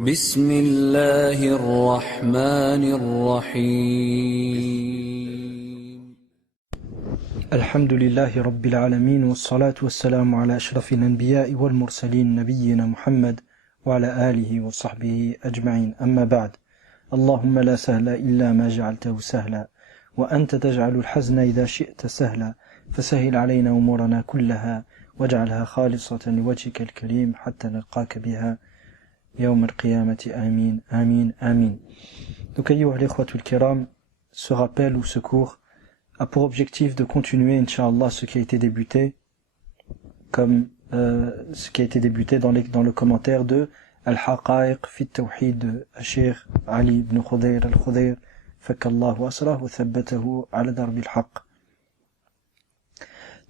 بسم الله الرحمن الرحيم الحمد لله رب العالمين والصلاة والسلام على أشرف الأنبياء والمرسلين نبينا محمد وعلى آله وصحبه أجمعين أما بعد اللهم لا سهل إلا ما جعلته سهلا وأنت تجعل الحزن إذا شئت سهلا فسهل علينا أمورنا كلها واجعلها خالصة لوجهك الكريم حتى نلقاك بها يوم القيامة آمين آمين آمين. Donc ayyuha al-ikhwatul kiram, ce rappel ou ce cours a pour objectif de continuer, Inch'Allah, ce qui a été débuté, comme ce qui a été débuté dans le commentaire de Al-Haqa'iq fi Tawhid de Cheikh Ali ibn Khudayr al-Khudayr, fakallahu asrah wa thabbatahu ala darbi al-haq.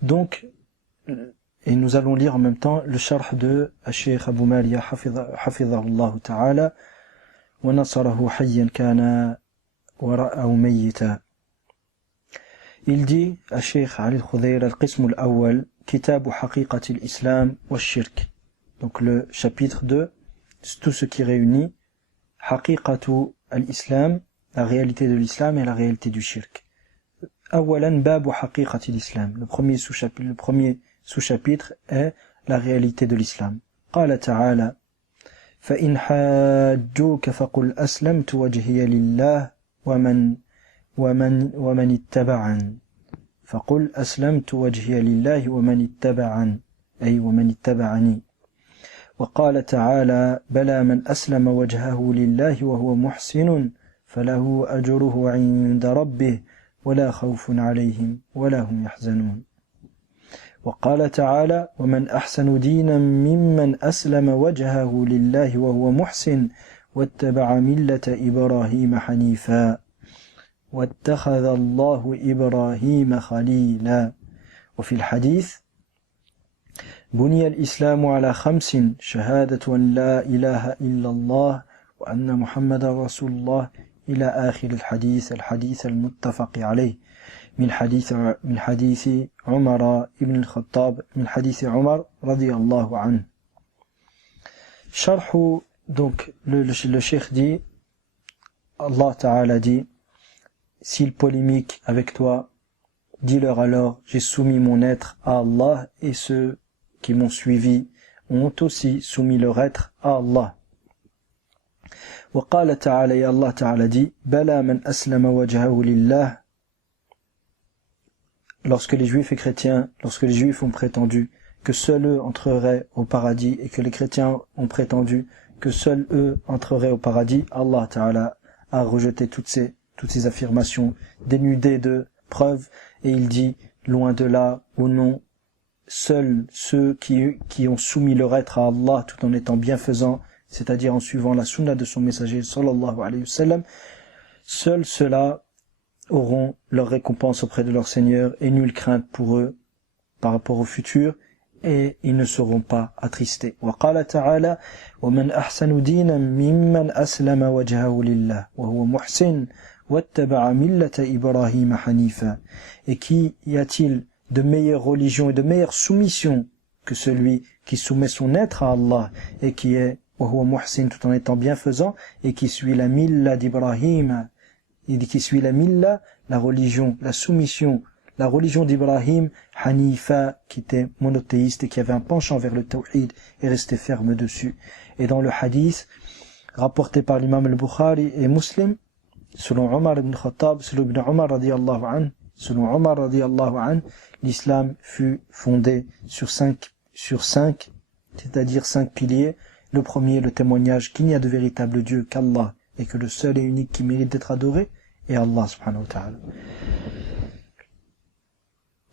Donc, et nous allons lire en même temps le sharh de Cheikh Abu Maliya hafidhahullah ta'ala wa nasarahu hayyan kana wa ra'ahu mayyita. Il dit à Cheikh Ali al-Khudayr al-Qism al-Awwal Kitab Haqiqat al-Islam wa shirk. Donc le chapitre de tout ce qui réunit Haqiqatu al-Islam, la réalité de l'islam et la réalité du shirk. Awalan babu Haqiqat al-Islam. Le premier sous-chapitre est la réalité de l'islam. قال تعالى فإن حاجوك فقل أسلمت وجهي لله ومن اتبعن فقل أسلمت وجهي لله ومن اتبعن أي ومن اتبعني. وقال تعالى بلى من أسلم وجهه لله وهو محسن فله أجره عند ربه ولا خوف عليهم ولا هم يحزنون. وقال تعالى ومن أحسن دينا ممن أسلم وجهه لله وهو محسن واتبع ملة إبراهيم حنيفا واتخذ الله إبراهيم خليلا. وفي الحديث بني الإسلام على 5 شهادة أن لا إله إلا الله وأن محمد رسول الله إلى آخر الحديث المتفق عليه من حديث عمر ابن الخطاب من حديث عمر رضي الله عنه. Sharh, donc le cheikh dit, Allah Ta'ala dit, s'ils polémiquent avec toi, dis-leur alors, j'ai soumis mon être à Allah et ceux qui m'ont suivi ont aussi soumis leur être à Allah. وقال تعالى يا الله تعالى dit بلى من أسلم وجهه لله. Lorsque les juifs ont prétendu que seuls eux entreraient au paradis et que les chrétiens ont prétendu que seuls eux entreraient au paradis, Allah Ta'ala a rejeté toutes ces affirmations dénudées de preuves et il dit loin de là, ou non, seuls ceux qui ont soumis leur être à Allah tout en étant bienfaisants, c'est-à-dire en suivant la sunna de son messager sallallahu alayhi wa sallam, seuls ceux-là auront leur récompense auprès de leur Seigneur et nulle crainte pour eux par rapport au futur et ils ne seront pas attristés. وقال تعالى ومن أحسن دينا ممن أسلم وجهه لله وهو محسن واتبع ملة إبراهيم حنيفا. Et qui y a-t-il de meilleure religion et de meilleure soumission que celui qui soumet son être à Allah et qui est وهو محسن tout en étant bienfaisant et qui suit la milla d'Ibrahim. Il dit qu'il suit la milla, la religion, la soumission, la religion d'Ibrahim, Hanifa, qui était monothéiste et qui avait un penchant vers le tawhid et restait ferme dessus. Et dans le hadith, rapporté par l'imam al-Bukhari et Muslim, selon Omar ibn Khattab, selon Ibn Omar radiyallahu anhu, l'islam fut fondé sur 5, c'est-à-dire 5 piliers. Le premier, le témoignage qu'il n'y a de véritable Dieu qu'Allah, et que le seul et unique qui mérite d'être adoré est Allah subhanahu wa ta'ala.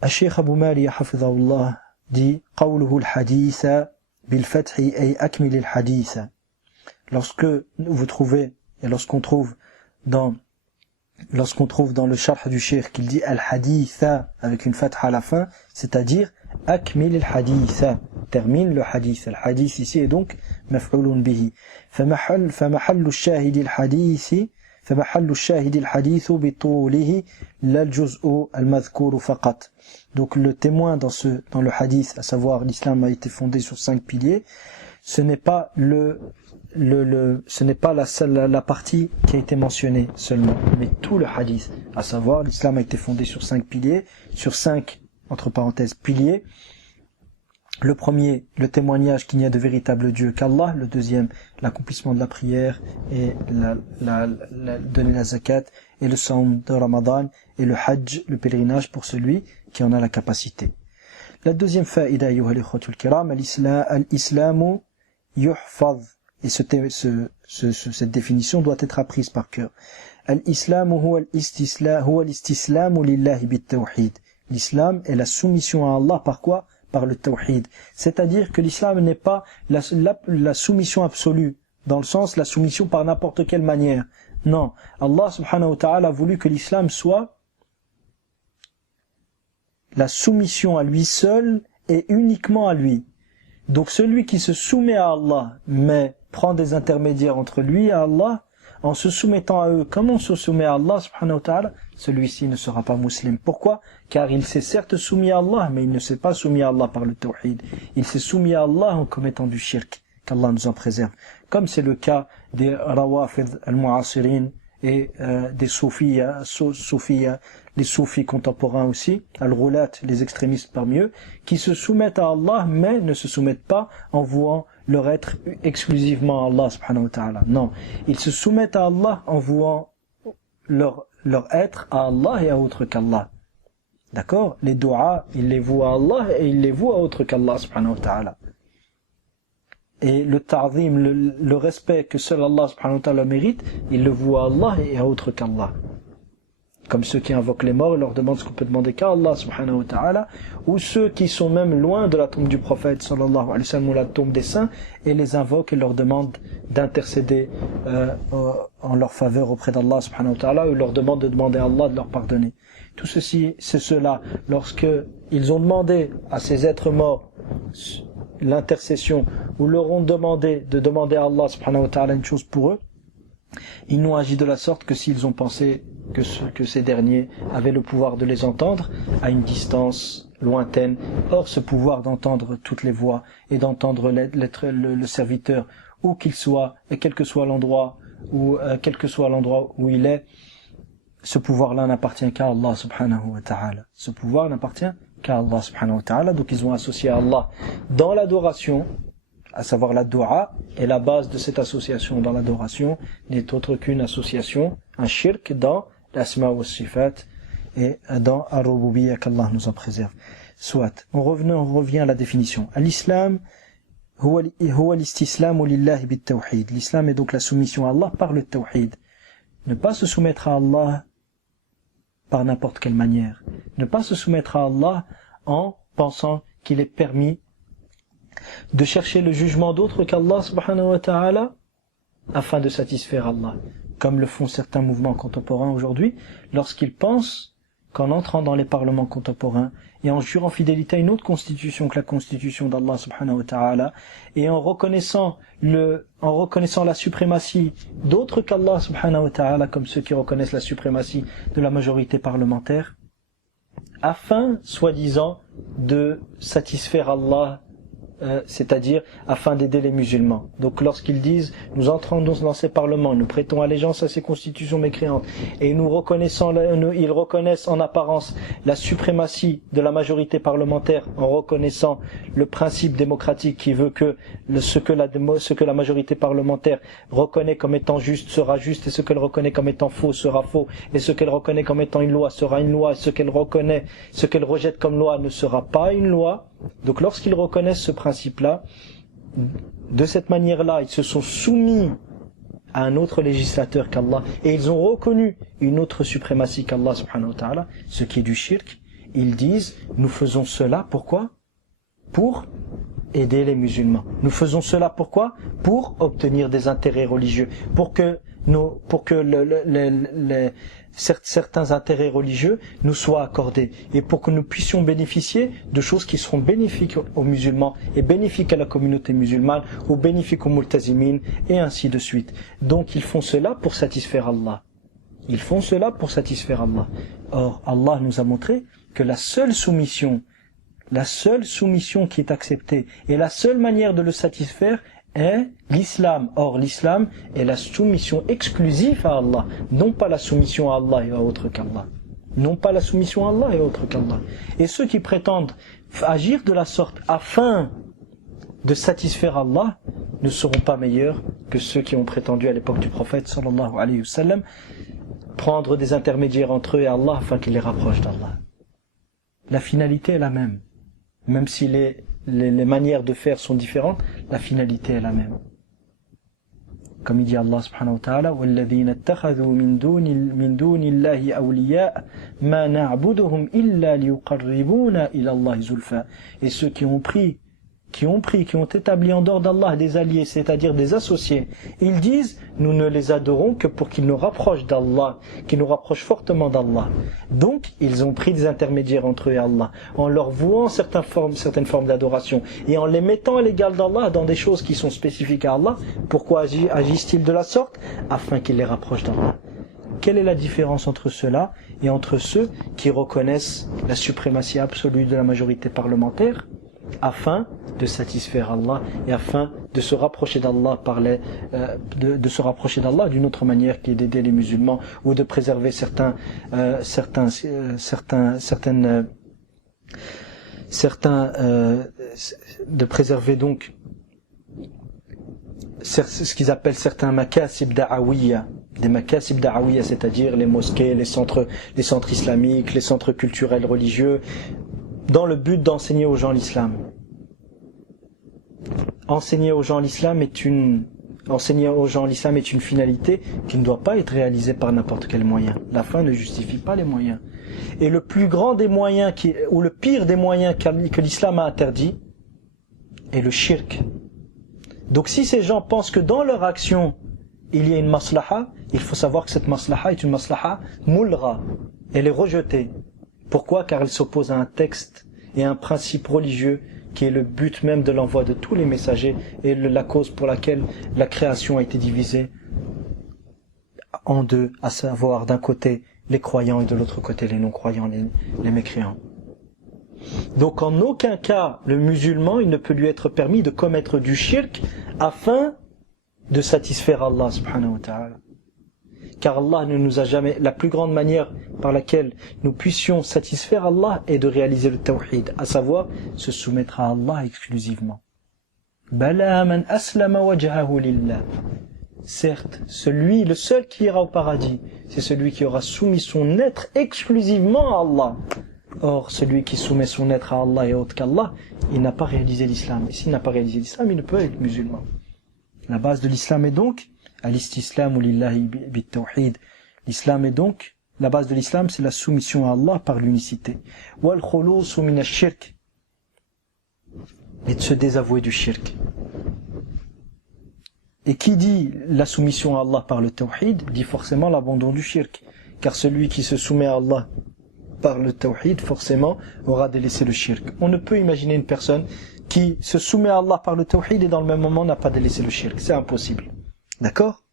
Cheikh Abu Maliya hafidhahullah dit qawluhu al-haditha bil-fathi ay akmil al-haditha. Lorsque vous trouvez et lorsqu'on trouve dans le sharh du cheikh qu'il dit al-haditha avec une fatha à la fin, c'est-à-dire akmil al-haditha, termine le hadith. Le hadith ici est donc مفعول به فمحل الشاهد الحديث بطوله لا الجزء المذكور فقط. Donc le témoin dans le hadith, à savoir l'islam a été fondé sur 5 piliers, ce n'est pas ce n'est pas la partie qui a été mentionnée seulement, mais tout le hadith. À savoir, l'islam a été fondé sur 5 piliers, sur 5, entre parenthèses, piliers. Le premier, le témoignage qu'il n'y a de véritable Dieu qu'Allah. Le deuxième, l'accomplissement de la prière et donner la zakat et le saum de Ramadan et le hajj, le pèlerinage pour celui qui en a la capacité. La deuxième faïda, ayyuha al-ikhwatul kiram, al-islamu yuhfaz. Et cette définition doit être apprise par cœur. Al-islamu huwa al-istislamu lillahi bit-tawhid. L'islam est la soumission à Allah par quoi? Par le tawhid. C'est-à-dire que l'islam n'est pas la soumission absolue, dans le sens la soumission par n'importe quelle manière. Non. Allah subhanahu wa ta'ala a voulu que l'islam soit la soumission à lui seul et uniquement à lui. Donc celui qui se soumet à Allah, mais prend des intermédiaires entre lui et Allah, en se soumettant à eux comme on se soumet à Allah subhanahu wa ta'ala, celui-ci ne sera pas musulman. Pourquoi? Car il s'est certes soumis à Allah, mais il ne s'est pas soumis à Allah par le tawhid. Il s'est soumis à Allah en commettant du shirk. Qu'Allah nous en préserve. Comme c'est le cas des rawafid al-mu'asirin et des soufis, les soufis contemporains aussi, al-ghulat, les extrémistes parmi eux, qui se soumettent à Allah, mais ne se soumettent pas en vouant leur être exclusivement à Allah subhanahu wa ta'ala. Non, ils se soumettent à Allah en vouant leur être à Allah et à autre qu'Allah. D'accord? Les du'a, ils les vouent à Allah et ils les vouent à autre qu'Allah subhanahu wa ta'ala. Et le ta'zim, le respect que seul Allah subhanahu wa ta'ala mérite, ils le vouent à Allah et à autre qu'Allah. Comme ceux qui invoquent les morts, ils leur demandent ce qu'on peut demander qu'à Allah subhanahu wa ta'ala, ou ceux qui sont même loin de la tombe du prophète sallallahu alayhi wa sallam ou la tombe des saints, et les invoquent et leur demandent d'intercéder en leur faveur auprès d'Allah subhanahu wa ta'ala, ou leur demandent de demander à Allah de leur pardonner. Tout ceci, c'est cela, lorsque ils ont demandé à ces êtres morts l'intercession, ou leur ont demandé de demander à Allah subhanahu wa ta'ala une chose pour eux, ils n'ont agi de la sorte que s'ils ont pensé que ces derniers avaient le pouvoir de les entendre à une distance lointaine. Or, ce pouvoir d'entendre toutes les voix et d'entendre le serviteur, où qu'il soit, et quel que soit l'endroit où il est, ce pouvoir-là n'appartient qu'à Allah subhanahu wa ta'ala. Ce pouvoir n'appartient qu'à Allah subhanahu wa ta'ala. Donc ils ont associé à Allah dans l'adoration, à savoir la dua, et la base de cette association dans l'adoration n'est autre qu'une association, un shirk dans l'asma wa sifat et dans ar-rububiyya, qu'Allah nous en préserve. Soit, on revient à la définition. L'islam huwa al-istislamu lillahi bit-tawhid. L'islam est donc la soumission à Allah par le tawhid. Ne pas se soumettre à Allah par n'importe quelle manière. Ne pas se soumettre à Allah en pensant qu'il est permis de chercher le jugement d'autres qu'Allah subhanahu wa ta'ala afin de satisfaire Allah. Comme le font certains mouvements contemporains aujourd'hui, lorsqu'ils pensent qu'en entrant dans les parlements contemporains et en jurant fidélité à une autre constitution que la constitution d'Allah subhanahu wa ta'ala, et en reconnaissant la suprématie d'autres qu'Allah subhanahu wa ta'ala, comme ceux qui reconnaissent la suprématie de la majorité parlementaire, afin, soi-disant, de satisfaire Allah, c'est-à-dire afin d'aider les musulmans. Donc lorsqu'ils disent nous entrons dans ces parlements, nous prêtons allégeance à ces constitutions mécréantes et ils reconnaissent en apparence la suprématie de la majorité parlementaire en reconnaissant le principe démocratique qui veut que ce que la majorité parlementaire reconnaît comme étant juste sera juste et ce qu'elle reconnaît comme étant faux sera faux et ce qu'elle reconnaît comme étant une loi sera une loi et ce qu'elle rejette comme loi ne sera pas une loi. Donc lorsqu'ils reconnaissent ce principe-là, de cette manière-là, ils se sont soumis à un autre législateur qu'Allah et ils ont reconnu une autre suprématie qu'Allah subhanahu wa ta'ala, ce qui est du shirk. Ils disent, nous faisons cela, pourquoi? Pour aider les musulmans. Nous faisons cela pourquoi? Pour obtenir des intérêts religieux, pour que certains intérêts religieux nous soient accordés et pour que nous puissions bénéficier de choses qui seront bénéfiques aux musulmans et bénéfiques à la communauté musulmane ou bénéfiques aux multazimin et ainsi de suite. Donc ils font cela pour satisfaire Allah. Ils font cela pour satisfaire Allah. Or Allah nous a montré que la seule soumission qui est acceptée et la seule manière de le satisfaire est l'islam. Or, l'islam est la soumission exclusive à Allah, non pas la soumission à Allah et à autre qu'Allah. Non pas la soumission à Allah et à autre qu'Allah. Et ceux qui prétendent agir de la sorte afin de satisfaire Allah ne seront pas meilleurs que ceux qui ont prétendu à l'époque du prophète sallallahu alayhi wa sallam prendre des intermédiaires entre eux et Allah afin qu'il les rapproche d'Allah. La finalité est la même. Même si les manières de faire sont différentes, la finalité est la même. Comme il dit Allah subhanahu wa ta'ala, وَالَّذِينَ اتَّخَذُوا مِن دُونِ اللَّهِ أَوْلِيَاءَ مَا نَعْبُدُهُمْ إِلَّا لِيُقَرِّبُونَ إِلَى اللَّهِ زُلْفَى. Et ceux qui ont établi en dehors d'Allah des alliés, c'est-à-dire des associés, ils disent, nous ne les adorons que pour qu'ils nous rapprochent d'Allah, qu'ils nous rapprochent fortement d'Allah. Donc, ils ont pris des intermédiaires entre eux et Allah, en leur vouant certaines formes d'adoration, et en les mettant à l'égal d'Allah dans des choses qui sont spécifiques à Allah. Pourquoi agissent-ils de la sorte? Afin qu'ils les rapprochent d'Allah. Quelle est la différence entre ceux-là et entre ceux qui reconnaissent la suprématie absolue de la majorité parlementaire, afin de satisfaire Allah et afin de se rapprocher d'Allah de se rapprocher d'Allah d'une autre manière qui est d'aider les musulmans ou de préserver de préserver donc ce qu'ils appellent certains makasib da'awiyya, des makasib da'awiyya, c'est-à-dire les mosquées, les centres islamiques, les centres culturels religieux, dans le but d'enseigner aux gens l'islam. Enseigner aux gens l'islam est une finalité qui ne doit pas être réalisée par n'importe quel moyen. La fin ne justifie pas les moyens. Et le plus grand des moyens ou le pire des moyens que l'islam a interdit est le shirk. Donc si ces gens pensent que dans leur action il y a une maslaha, il faut savoir que cette maslaha est une maslaha mulra. Elle est rejetée. Pourquoi? Car elle s'oppose à un texte et à un principe religieux qui est le but même de l'envoi de tous les messagers et la cause pour laquelle la création a été divisée en deux, à savoir d'un côté les croyants et de l'autre côté les non-croyants, les mécréants. Donc en aucun cas le musulman il ne peut lui être permis de commettre du shirk afin de satisfaire Allah subhanahu wa ta'ala. Car Allah ne nous a jamais... La plus grande manière par laquelle nous puissions satisfaire Allah est de réaliser le tawhid, à savoir se soumettre à Allah exclusivement. Bala man aslama wajhahu lillah. Certes, le seul qui ira au paradis, c'est celui qui aura soumis son être exclusivement à Allah. Or, celui qui soumet son être à Allah et autre qu'Allah, il n'a pas réalisé l'islam. Et s'il n'a pas réalisé l'islam, il ne peut être musulman. La base de l'islam est donc al-istislamu lillahi bit-tawhid. L'islam est donc, la base de l'islam, c'est la soumission à Allah par l'unicité. Wal-khulusu min ash-shirk. Et de se désavouer du shirk. Et qui dit la soumission à Allah par le tawhid, dit forcément l'abandon du shirk. Car celui qui se soumet à Allah par le tawhid, forcément, aura délaissé le shirk. On ne peut imaginer une personne qui se soumet à Allah par le tawhid et dans le même moment n'a pas délaissé le shirk. C'est impossible. D'accord?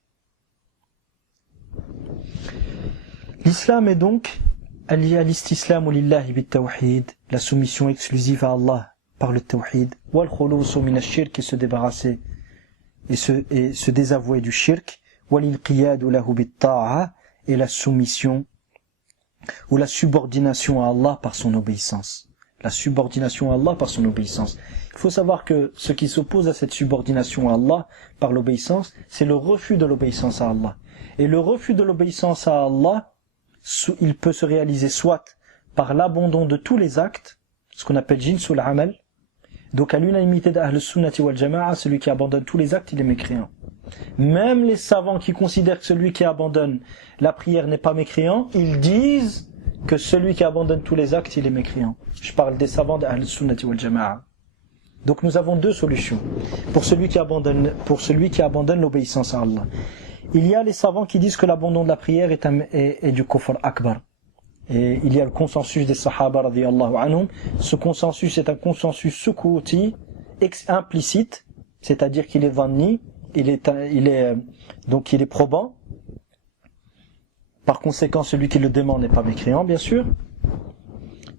L'islam est donc al-istislamu lillahi bit-tawhid, la soumission exclusive à Allah par le tawhid, wal-khulusu min ash-shirk, et se débarrasser et se désavouer du shirk, wal-inqiyadu lahu bit-ta'a, et la soumission ou la subordination à Allah par son obéissance. La subordination à Allah par son obéissance. Il faut savoir que ce qui s'oppose à cette subordination à Allah par l'obéissance, c'est le refus de l'obéissance à Allah. Et le refus de l'obéissance à Allah, il peut se réaliser soit par l'abandon de tous les actes, ce qu'on appelle jinsul amal. Donc à l'unanimité d'Ahl Sunnati wal Jama'a, celui qui abandonne tous les actes, il est mécréant. Même les savants qui considèrent que celui qui abandonne la prière n'est pas mécréant, ils disent que celui qui abandonne tous les actes, il est mécréant. Je parle des savants d'Ahl Sunnati wal Jama'a. Donc nous avons deux solutions pour celui qui abandonne l'obéissance à Allah. Il y a les savants qui disent que l'abandon de la prière est du kufr akbar. Et il y a le consensus des sahaba radiyallahu anhum. Ce consensus est un consensus sukouti, implicite, c'est-à-dire qu'il est dhanni, il est probant. Par conséquent, celui qui le dément n'est pas mécréant, bien sûr.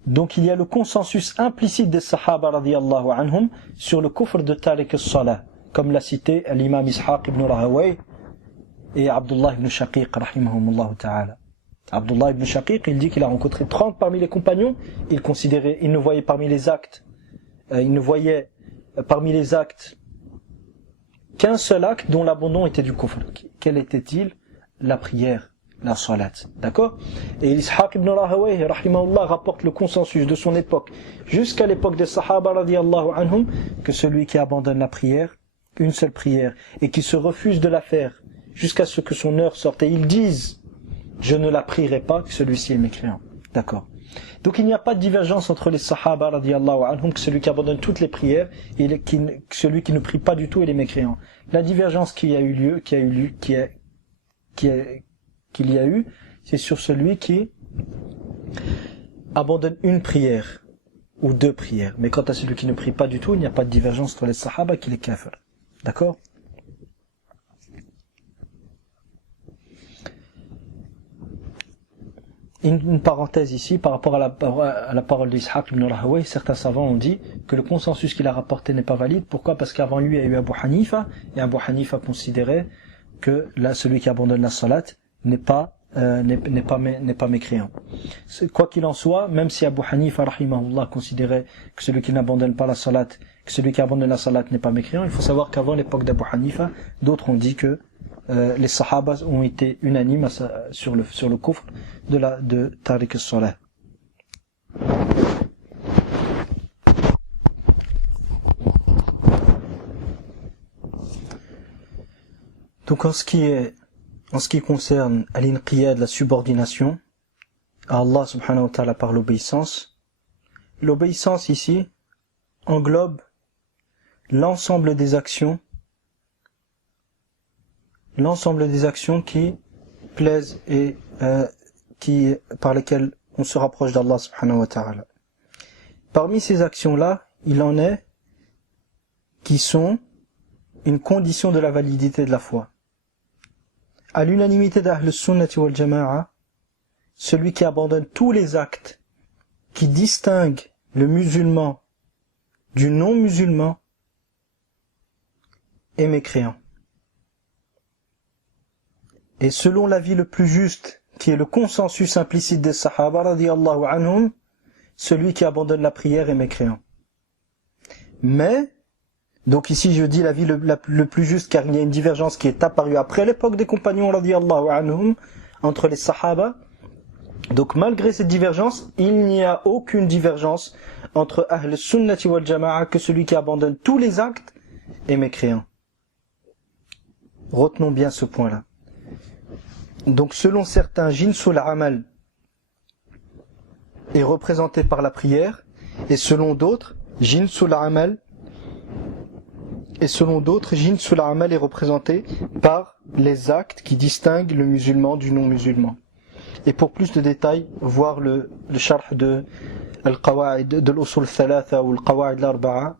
Donc il y a le consensus implicite des sahaba radiyallahu anhum sur le kufr de tariq as-salah, comme l'a cité l'imam Ishaq ibn Rahawayh et Abdullah ibn Shaqiq rahimahumullah ta'ala. Abdullah ibn Shaqiq, il dit qu'il a rencontré 30 parmi les compagnons, il ne voyait parmi les actes qu'un seul acte dont l'abandon était du kufr. Quel était-il? La prière, la salat. D'accord? Et Ishaq ibn Rahawayh rahimahullah rapporte le consensus de son époque jusqu'à l'époque des Sahaba radiyallahu anhum que celui qui abandonne la prière, une seule prière, et qui se refuse de la faire jusqu'à ce que son heure sorte, et ils disent je ne la prierai pas, que celui-ci est mécréant. D'accord? Donc il n'y a pas de divergence entre les Sahaba radiyallahu anhum que celui qui abandonne toutes les prières et celui qui ne prie pas du tout et les mécréants. La divergence qu'il y a eu, c'est sur celui qui abandonne une prière ou deux prières. Mais quant à celui qui ne prie pas du tout, il n'y a pas de divergence entre les Sahaba qu'il est kafir. D'accord? Une parenthèse ici par rapport à la parole d'Ishaq ibn Rahawayh. Certains savants ont dit que le consensus qu'il a rapporté n'est pas valide. Pourquoi? Parce qu'avant lui il y a eu Abu Hanifa, et Abu Hanifa considérait que là, celui qui abandonne la salat n'est pas mécréant. Quoi qu'il en soit, même si Abu Hanifa rahimahullah considérait que celui qui n'abandonne pas la salat, que celui qui abandonne la salat n'est pas mécréant, il faut savoir qu'avant l'époque d'Abu Hanifa, d'autres ont dit que les Sahabas ont été unanimes sur le kufr de Tariq as-Salah. Donc en ce qui concerne al-inqiyad, la subordination à Allah subhanahu wa ta'ala par l'obéissance ici englobe l'ensemble des actions qui plaisent et par lesquelles on se rapproche d'Allah subhanahu wa ta'ala. Parmi ces actions-là, il en est qui sont une condition de la validité de la foi. À l'unanimité d'Ahl Sunnati wal Jama'a, celui qui abandonne tous les actes qui distinguent le musulman du non-musulman est mécréant. Et selon l'avis le plus juste, qui est le consensus implicite des Sahaba radiyallahu anhum, celui qui abandonne la prière est mécréant. Mais, donc ici je dis l'avis le plus juste car il y a une divergence qui est apparue après l'époque des compagnons radiyallahu anhum entre les Sahaba. Donc malgré cette divergence, il n'y a aucune divergence entre Ahl Sunnati wal Jama'a que celui qui abandonne tous les actes est mécréant. Retenons bien ce point-là. Donc selon certains, jinsul amal est représenté par la prière, et selon d'autres, jinsul amal est représenté par les actes qui distinguent le musulman du non-musulman. Et pour plus de détails, voir le sharh de al-Qawa'id de l'Usul Thalatha ou al-Qawa'id al-Arba'a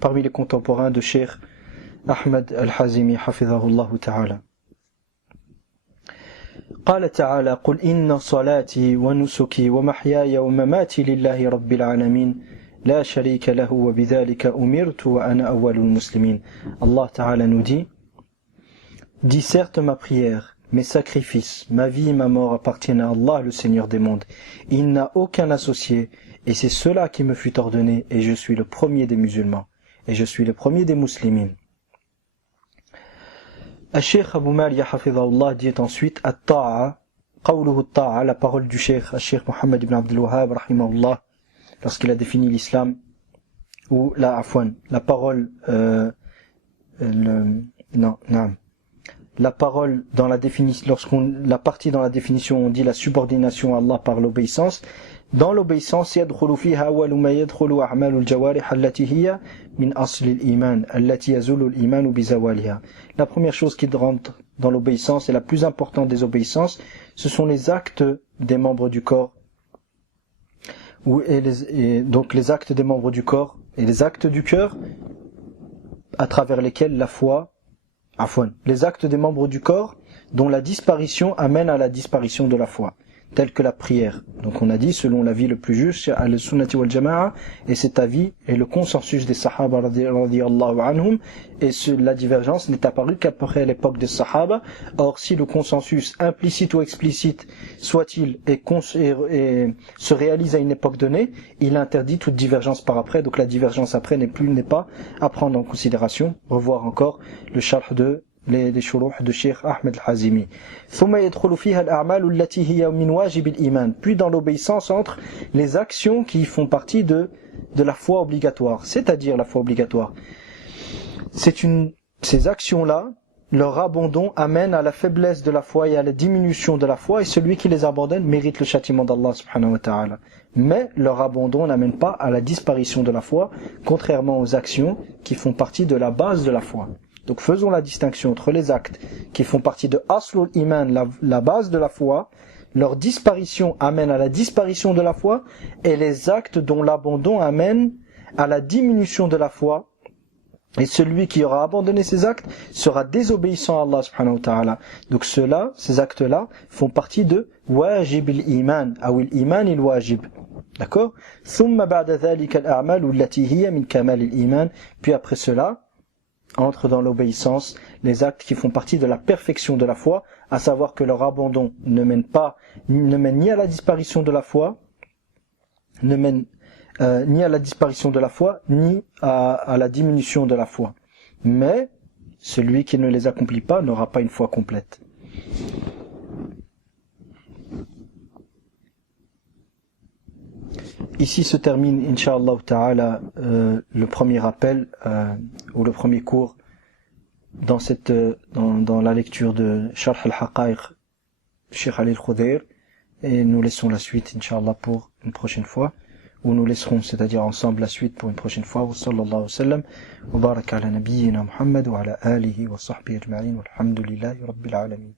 parmi les contemporains de Cheikh Ahmed al-Hazimi hafidhahullah ta'ala. قال تعالى قل إن صلاتي ونسكي ومحياي ومماتي لله رب العالمين لا شريك له وبذلك أمرت وأنا أول المسلمين. Allah Ta'ala nous dit: dis certes ma prière, mes sacrifices, ma vie et ma mort appartiennent à Allah, le Seigneur des mondes. Il n'a aucun associé, et c'est cela qui me fut ordonné, et je suis le premier des musulmans, et je suis le premier des muslimines. Al-Sheikh Abu Maliya hafidhahullah dit ensuite At-Ta'a, qawluhu At-Ta'a, la parole du Sheikh Al-Sheikh Muhammad ibn Abdul Wahhab rahimahullah, lorsqu'il a défini l'islam, ou la parole la parole dans la définition, la partie dans la définition on dit la subordination à Allah par l'obéissance. Dans l'obéissance, يدخل فيها أول ما يدخل أعمال الجوارح التي هي من أصل الإيمان التي يزول الإيمان بزوالها. La première chose qui rentre dans l'obéissance et la plus importante des obéissances, ce sont les actes des membres du corps. Donc les actes des membres du corps et les actes du cœur à travers lesquels la foi, les actes des membres du corps dont la disparition amène à la disparition de la foi. tels que la prière. Donc on a dit, selon l'avis le plus juste, al-sunnati wal jama'a, et cet avis est le consensus des sahaba radiyallahu anhum, et la divergence n'est apparue qu'après l'époque des sahaba. Or, si le consensus implicite ou explicite soit-il et se réalise à une époque donnée, il interdit toute divergence par après. Donc la divergence après n'est pas à prendre en considération. Revoir encore le sharh les shuruh de Cheikh Ahmed al-Hazimi. Puis dans l'obéissance entre les actions qui font partie de la foi obligatoire. C'est-à-dire la foi obligatoire. Ces actions-là, leur abandon amène à la faiblesse de la foi et à la diminution de la foi, et celui qui les abandonne mérite le châtiment d'Allah subhanahu wa ta'ala. Mais leur abandon n'amène pas à la disparition de la foi, contrairement aux actions qui font partie de la base de la foi. Donc faisons la distinction entre les actes qui font partie de Aslul Iman, la base de la foi, leur disparition amène à la disparition de la foi, et les actes dont l'abandon amène à la diminution de la foi, et celui qui aura abandonné ces actes sera désobéissant à Allah subhanahu wa ta'ala. Donc ces actes-là font partie de wajib al-iman, ou al-iman il-wajib. D'accord? Puis après cela, entre dans l'obéissance les actes qui font partie de la perfection de la foi, à savoir que leur abandon ne mène ni à la disparition de la foi, ni à la disparition de la foi, ni à la diminution de la foi. Mais celui qui ne les accomplit pas n'aura pas une foi complète. Ici se termine, Inch'Allah ta'ala, le premier appel, ou le premier cours dans la lecture de Sharh al-Haqa'iq, Cheikh Ali al-Khudayr, et nous laissons la suite, Inch'Allah, pour une prochaine fois, ou nous laisserons, c'est-à-dire ensemble, la suite pour une prochaine fois. Wa sallallahu wa sallam, wa baraka ala nabiyyina Muhammad, wa ala alihi wa sahbihi ajma'in, walhamdulillahi rabbil alamin.